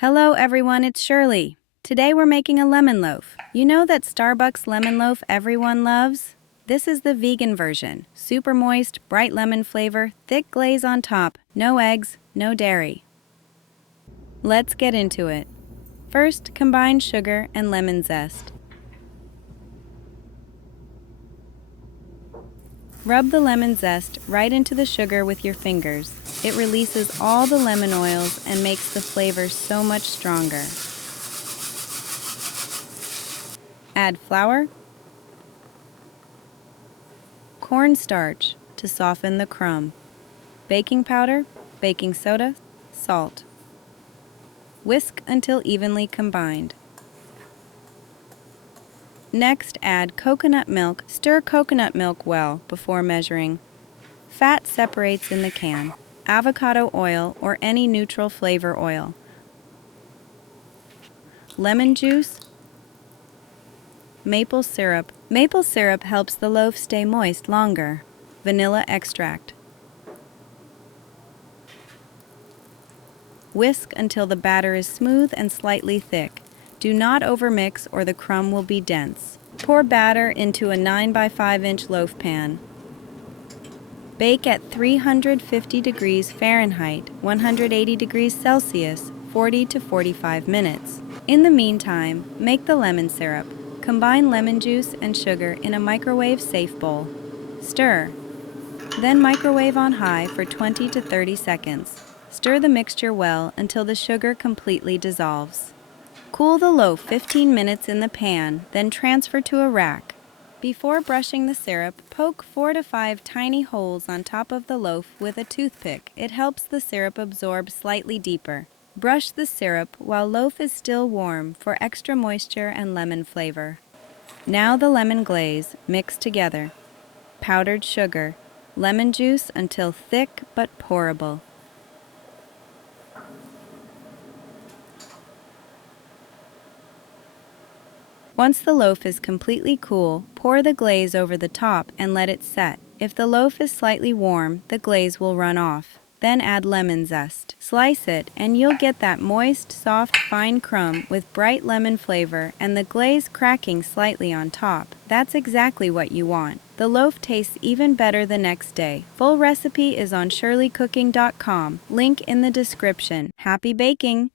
Hello everyone, it's Shirley. Today we're making a lemon loaf. You know that Starbucks lemon loaf everyone loves? This is the vegan version. Super moist, bright lemon flavor, thick glaze on top, no eggs, no dairy. Let's get into it. First, combine sugar and lemon zest. Rub the lemon zest right into the sugar with your fingers. It releases all the lemon oils and makes the flavor so much stronger. Add flour, cornstarch to soften the crumb, baking powder, baking soda, salt. Whisk until evenly combined. Next, add coconut milk. Stir coconut milk well before measuring. Fat separates in the can. Avocado oil or any neutral flavor oil. Lemon juice. Maple syrup. Maple syrup helps the loaf stay moist longer. Vanilla extract. Whisk until the batter is smooth and slightly thick. Do not overmix or the crumb will be dense. Pour batter into a 9 by 5 inch loaf pan. Bake at 350 degrees Fahrenheit, 180 degrees Celsius, 40 to 45 minutes. In the meantime, make the lemon syrup. Combine lemon juice and sugar in a microwave-safe bowl. Stir. Then microwave on high for 20 to 30 seconds. Stir the mixture well until the sugar completely dissolves. Cool the loaf 15 minutes in the pan, then transfer to a rack. Before brushing the syrup, poke 4 to 5 tiny holes on top of the loaf with a toothpick. It helps the syrup absorb slightly deeper. Brush the syrup while loaf is still warm for extra moisture and lemon flavor. Now the lemon glaze, mixed together. Powdered sugar, lemon juice until thick but pourable. Once the loaf is completely cool, pour the glaze over the top and let it set. If the loaf is slightly warm, the glaze will run off. Then add lemon zest. Slice it and you'll get that moist, soft, fine crumb with bright lemon flavor and the glaze cracking slightly on top. That's exactly what you want. The loaf tastes even better the next day. Full recipe is on shirleycooking.com. Link in the description. Happy baking!